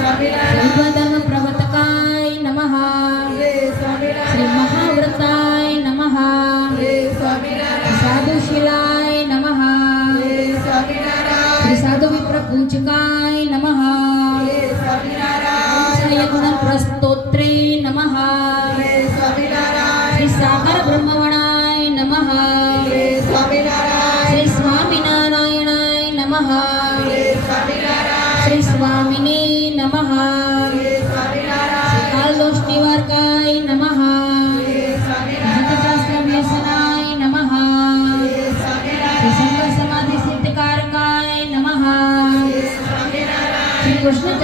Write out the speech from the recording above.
सर्वधर्म प्रवर्तकाय नमः श्री महाव्रताय नमः साधुशिलाय नमः श्री साधु विप्र पूजकाय नमः यज्ञ प्रस्तोत्रे नमः श्री सागर ब्रह्मवणाय नमः श्री स्वामीनारायणाय नमः श्री स्वामिने नमः श्री कालदोष निवारकाय नमः व्यसनाय नमः श्री संग समाधि सिद्धकारकाय नमः श्री कृष्ण